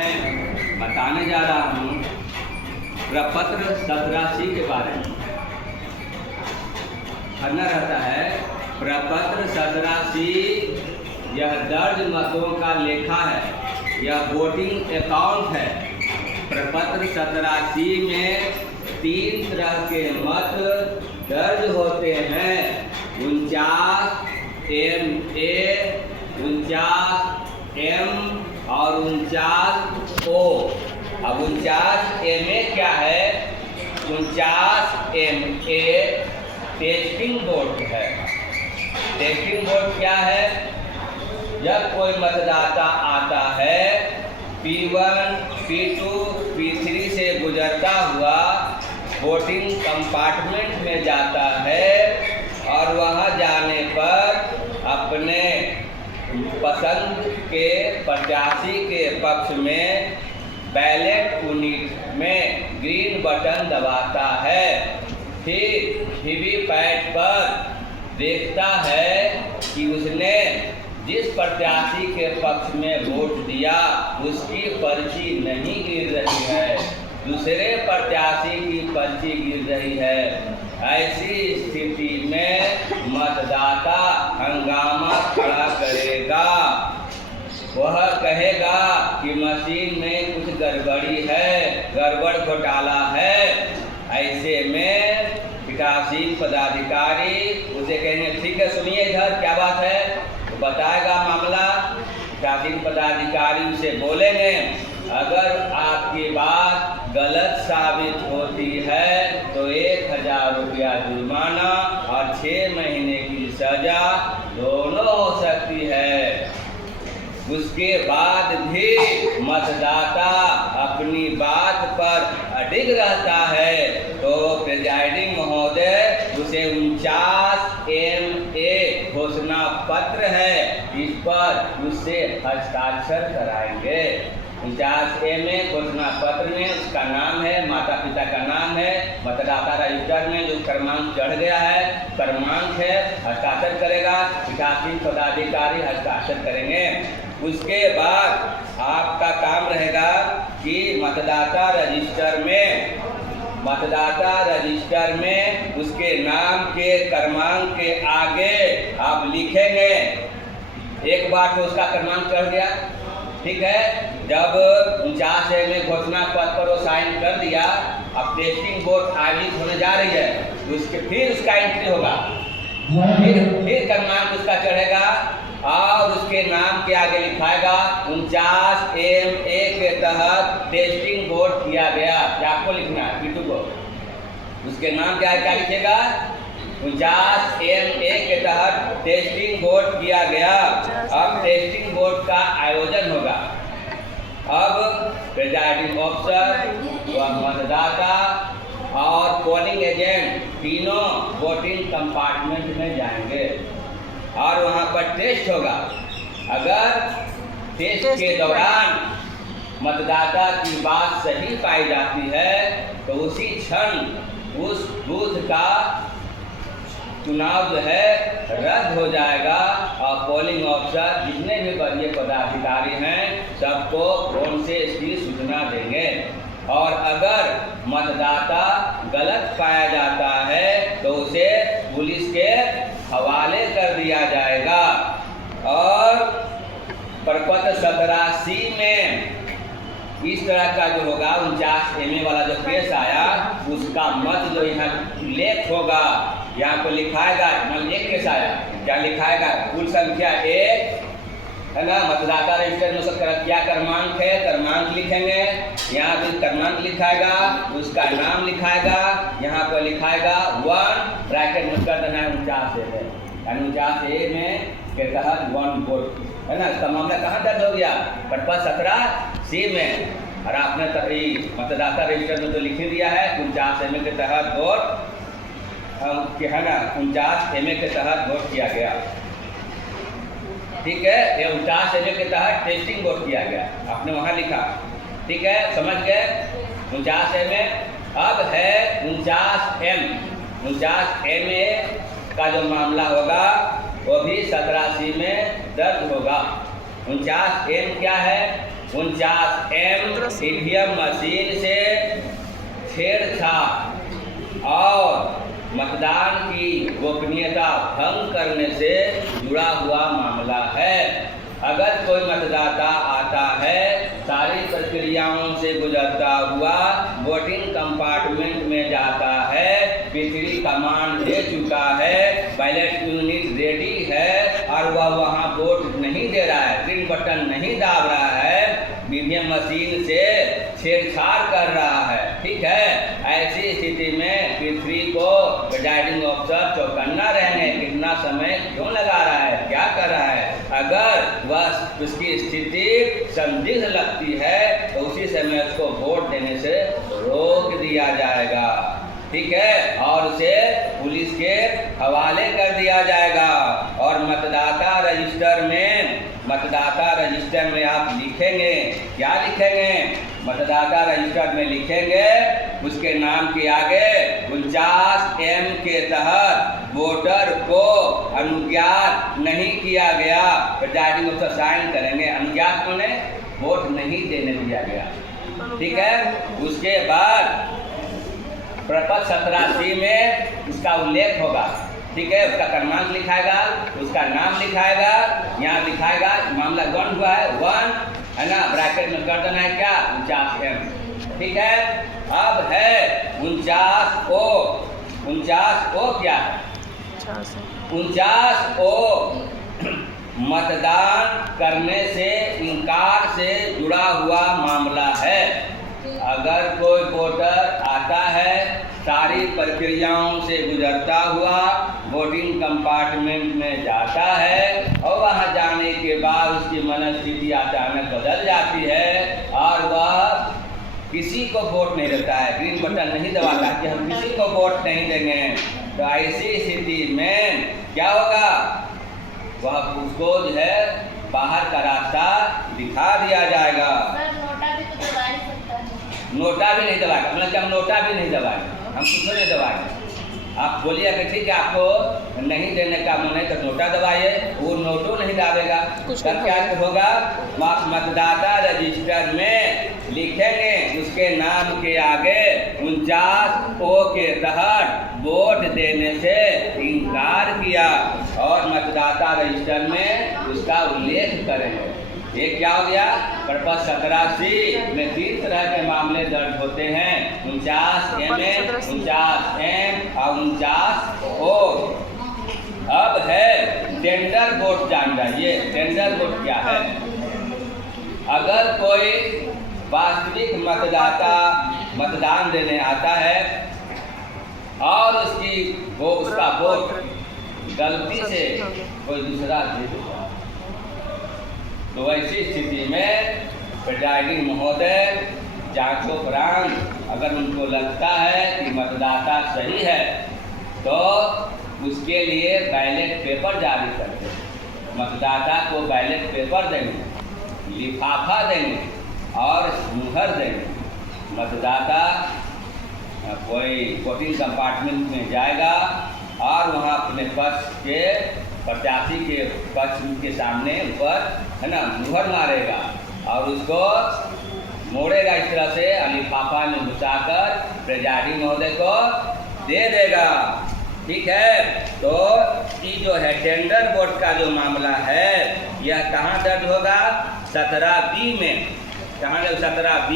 बताने जा रहा हूँ प्रपत्र 17C के बारे में। पढ़ना रहता है प्रपत्र 17C, यह दर्ज मतों का लेखा है, यह वोटिंग अकाउंट है। प्रपत्र 17C में 3 तरह के मत दर्ज होते हैं, 49 MA, 49 M और 49 O। अब 49 MA क्या है? 49 MA टेस्टिंग वोट है। टेस्टिंग वोट क्या है? जब कोई मतदाता आता है, P1, P2, P3 से गुजरता हुआ वोटिंग कंपार्टमेंट में जाता है और वहां जाने पर अपने पसंद के प्रत्याशी के पक्ष में बैलेट यूनिट में ग्रीन बटन दबाता है। फिर वीवीपैट पर देखता है कि उसने जिस प्रत्याशी के पक्ष में वोट दिया उसकी पर्ची नहीं गिर रही है, दूसरे प्रत्याशी की पर्ची गिर रही है। ऐसी स्थिति में मतदाता हंगामा खड़ा करेगा। वह कहेगा कि मशीन में कुछ गड़बड़ी है, गड़बड़ घोटाला है। ऐसे में पीठासीन पदाधिकारी उसे कहेंगे ठीक है सुनिए इधर क्या बात है, तो बताएगा मामला। पीठासीन पदाधिकारी उसे बोलेंगे अगर आपकी बात गलत साबित होती है तो 1000 रुपया जुर्माना और 6 महीने की सजा दोनों हो सकती है। उसके बाद भी मतदाता अपनी बात पर अडिग रहता है तो प्रिजाइडिंग महोदय उसे 49 MA घोषणा पत्र है, इस पर उससे हस्ताक्षर कराएंगे। 49 MA घोषणा पत्र में उसका नाम है, माता पिता का नाम है, मतदाता रजिस्टर में जो क्रमांक चढ़ गया है क्रमांक है, हस्ताक्षर करेगा। पीठासीन पदाधिकारी हस्ताक्षर करेंगे। उसके बाद आपका काम रहेगा कि मतदाता रजिस्टर में उसके नाम के क्रमांक के आगे आप लिखेंगे। एक बार तो उसका क्रमांक चढ़ गया, ठीक है। जब 49 MA घोषणा पत्र पर वो साइन कर दिया, अब टेस्टिंग वोट आयोजित होने जा रही है, फिर उसका एंट्री होगा, फिर क्रमांक उसका चढ़ेगा और उसके नाम के आगे लिखाएगा 49 MA के तहत टेस्टिंग वोट किया गया। क्या आपको लिखना है पीटू को? उसके नाम के आगे क्या लिखेगा? 49 MA के तहत टेस्टिंग वोट किया गया। अब टेस्टिंग वोट का आयोजन होगा। अब प्रिजाइडिंग ऑफिसर व मतदाता और पोलिंग एजेंट तीनों वोटिंग कंपार्टमेंट में जाएंगे और वहां पर टेस्ट होगा। अगर टेस्ट के दौरान मतदाता की बात सही पाई जाती है तो उसी क्षण उस बूथ का चुनाव जो है रद्द हो जाएगा और पोलिंग ऑफिसर जितने भी वरीय पदाधिकारी हैं सबको फोन से इसकी सूचना देंगे। और अगर मतदाता गलत पाया जाता है तो उसे पुलिस के हवाले कर दिया जाएगा। और प्रपत्र 17C में इस तरह का जो होगा 49 MA वाला जो केस आया उसका मत जो यहाँ लेख होगा, यहाँ पर लिखाएगा। मतलब एक केस आया, क्या लिखाएगा? कुल संख्या 1 है ना, मतदाता रजिस्टर में उसका क्या क्रमांक है, क्रमांक लिखेंगे। यहाँ पे क्रमांक लिखाएगा, उसका नाम लिखाएगा, यहाँ पर लिखाएगा 1 ब्रैकेट में कर देना है 49 MA, यानी 49 MA के तहत 1 वोट है ना। इसका मामला कहाँ दर्ज हो गया? प्रपत्र 17C में। और आपने मतदाता रजिस्टर में तो लिख दिया है 49 MA के तहत वोट है ना, 49 MA के तहत वोट किया गया, ठीक है। ये 49 MA के तहत टेस्टिंग वोट किया गया, आपने वहां लिखा, ठीक है, समझ गए। 49 MA। अब है 49 MA का जो मामला होगा वो भी 17C में दर्ज होगा। 49 M क्या है? 49M ईवीएम मशीन से छेड़छाड़ और मतदान की गोपनीयता भंग करने से जुड़ा हुआ मामला है। अगर कोई मतदाता आता है, सारी प्रक्रियाओं से गुजरता हुआ वोटिंग कंपार्टमेंट में जाता है, पिछली कमांड दे चुका है, बैलेट यूनिट रेडी है और वह वहां वोट नहीं दे रहा है, ग्रीन बटन नहीं दाब रहा है, ईवीएम मशीन से छेड़छाड़ कर रहा है, ठीक है। ऐसी स्थिति में पृथ्वी को प्रिजाइडिंग ऑफिसर चौकन्ना रहने कितना समय क्यों लगा रहा है, क्या कर रहा है। अगर वह उसकी स्थिति संदिग्ध लगती है तो उसी समय उसको वोट देने से रोक दिया जाएगा, ठीक है, और उसे पुलिस के हवाले कर दिया जाएगा। और मतदाता रजिस्टर में आप लिखेंगे, क्या लिखेंगे, मतदाता रजिस्टर में लिखेंगे उसके नाम के आगे 49M के तहत वोटर को अनुज्ञात नहीं किया गया, प्रिजाइडिंग ऑफिसर साइन करेंगे, अनुज्ञात को वोट नहीं देने दिया गया, ठीक है। उसके बाद प्रपत्र 17C में उसका उल्लेख होगा, ठीक है, उसका क्रमांक लिखाएगा, उसका नाम लिखाएगा, यहाँ लिखाएगा मामला गौण हुआ है 1 है ना, ब्रैकेट में कर देना है क्या 49M, ठीक है। अब है 49O क्या है, 49O मतदान करने से इनकार से जुड़ा हुआ मामला है। अगर कोई वोटर आता है, सारी प्रक्रियाओं से गुजरता हुआ वोटिंग कंपार्टमेंट में जाता है और वहां जाने के बाद उसकी मनस्थिति अचानक बदल जाती है और वह किसी को वोट नहीं देता है, ग्रीन बटन नहीं दबाता कि हम किसी को वोट नहीं देंगे, तो ऐसी स्थिति में क्या होगा, वह उसको जो है बाहर का रास्ता दिखा दिया जाएगा। नोटा भी नहीं दबाएगा, मतलब कि हम नोटा भी नहीं दबाएंगे, हम कुछ नहीं दबाएंगे। आप बोलिए कि ठीक है आपको नहीं देने का मन है तो नोटा दबाइए, वो नोटो नहीं दाबेगा। तब क्या होगा, मतदाता रजिस्टर में लिखेंगे उसके नाम के आगे 49O के तहत वोट देने से इनकार किया और मतदाता रजिस्टर में उसका उल्लेख करेंगे। ये क्या हो गया, प्रपत्र 17C में 3 तरह के मामले दर्ज होते हैं, 49M, 49M और 49O। अब है टेंडर वोट, जान जाइए टेंडर वोट क्या है। अगर कोई वास्तविक मतदाता मतदान देने आता है और उसका वोट गलती से कोई दूसरा दे देता, तो ऐसी स्थिति में प्रिजाइडिंग महोदय जांचोपरांत अगर उनको लगता है कि मतदाता सही है तो उसके लिए बैलेट पेपर जारी करते हैं, मतदाता को बैलेट पेपर देंगे, लिफाफा देंगे और मुहर देंगे। मतदाता कोई वोटिंग कंपार्टमेंट में जाएगा और वहाँ अपने पक्ष के प्रत्याशी के पक्ष के सामने ऊपर है ना मुहर मारेगा और उसको मोड़ेगा इस तरह से, लिफाफा में घुसाकर प्रिजाइडिंग महोदय को दे देगा, ठीक है। तो ये जो है टेंडर वोट का जो मामला है यह कहाँ दर्ज होगा, 17B में। कहाँ है 17B,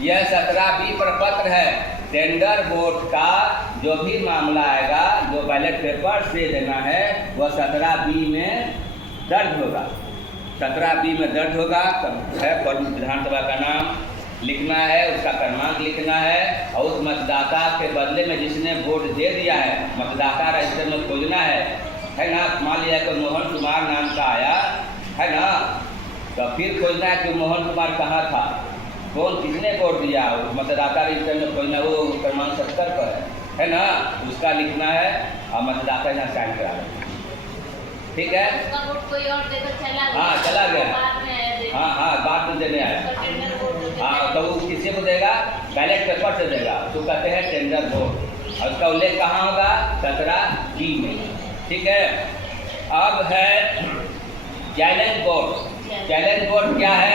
यह 17B प्रपत्र है। टेंडर वोट का जो भी मामला आएगा, जो बैलेट पेपर से देना है, वह 17B में दर्ज होगा। 17B में दर्ज होगा है, विधानसभा का नाम लिखना है, उसका क्रमांक लिखना है और उस मतदाता के बदले में जिसने वोट दे दिया है मतदाता रजिस्टर में खोजना है ना। मान लिया कि मोहन कुमार नाम का आया है ना, तो फिर खोजना है कि मोहन कुमार कहाँ था, कौन किसने वोट दिया, मतदाता रजिस्टर में खोजना, वो क्रमांक 70 पर है ना, उसका लिखना है और मतदाता यहाँ साइन करा देना, ठीक है। उसका वोट कोई और देकर चला गया, हाँ चला गया, हाँ बाद में देने आया, हाँ तो वो किसी को देगा, बैलेट पेपर से देगा, तो कहते हैं टेंडर वोट और उसका उल्लेख कहाँ होगा, 17B में, ठीक है। अब है चैलेंज वोट। चैलेंज वोट क्या है,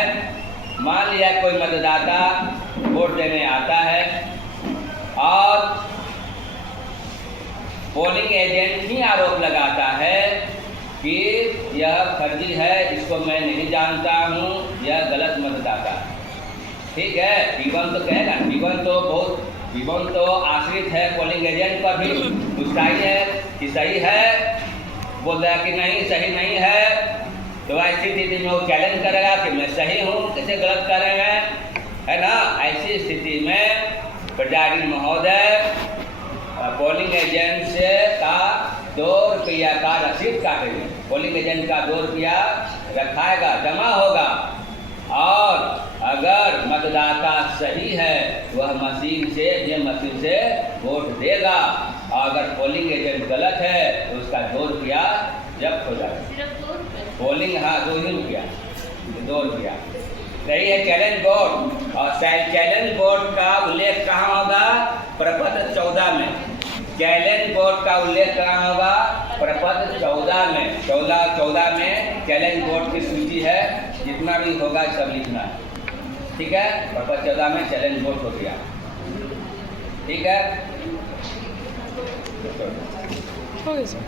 मान लिया कोई मतदाता वोट देने आता है और पोलिंग एजेंट ही आरोप लगाता है कि यह फर्जी है, इसको मैं नहीं जानता हूँ, यह गलत मतदाता है। ठीक है, P1 तो कहेगा, P1 तो आश्रित है पोलिंग एजेंट पर भी, पूछताछ है कि सही है, बोल रहा कि नहीं सही नहीं है, तो ऐसी स्थिति में वो चैलेंज करेगा कि मैं सही हूँ, कैसे गलत कर रहे हैं, है ना। ऐसी स्थिति में प्रिजाइडिंग महोदय पोलिंग एजेंट से का 2 रुपया का रसीद काटेंगे। पोलिंग एजेंट का 2 रुपया रखाएगा, जमा होगा, और अगर मतदाता सही है वह मशीन से वोट देगा, और अगर पोलिंग एजेंट गलत है तो उसका 2 रुपया जब्त हो जाएगा। सिर्फ 2 रुपये? पोलिंग, हाँ 2 ही रुपया, 2 रुपया। यही है चैलेंज बोर्ड। और चैलेंज बोर्ड का उल्लेख कहाँ होगा? प्रपत्र 14 में। चैलेंज बोर्ड का उल्लेख कहाँ होगा? प्रपत्र 14 में। 14 में चैलेंज बोर्ड की सूची है, जितना भी होगा सब लिखना है। ठीक है, प्रपत्र 14 में चैलेंज बोर्ड हो गया। ठीक है, हो गया सर।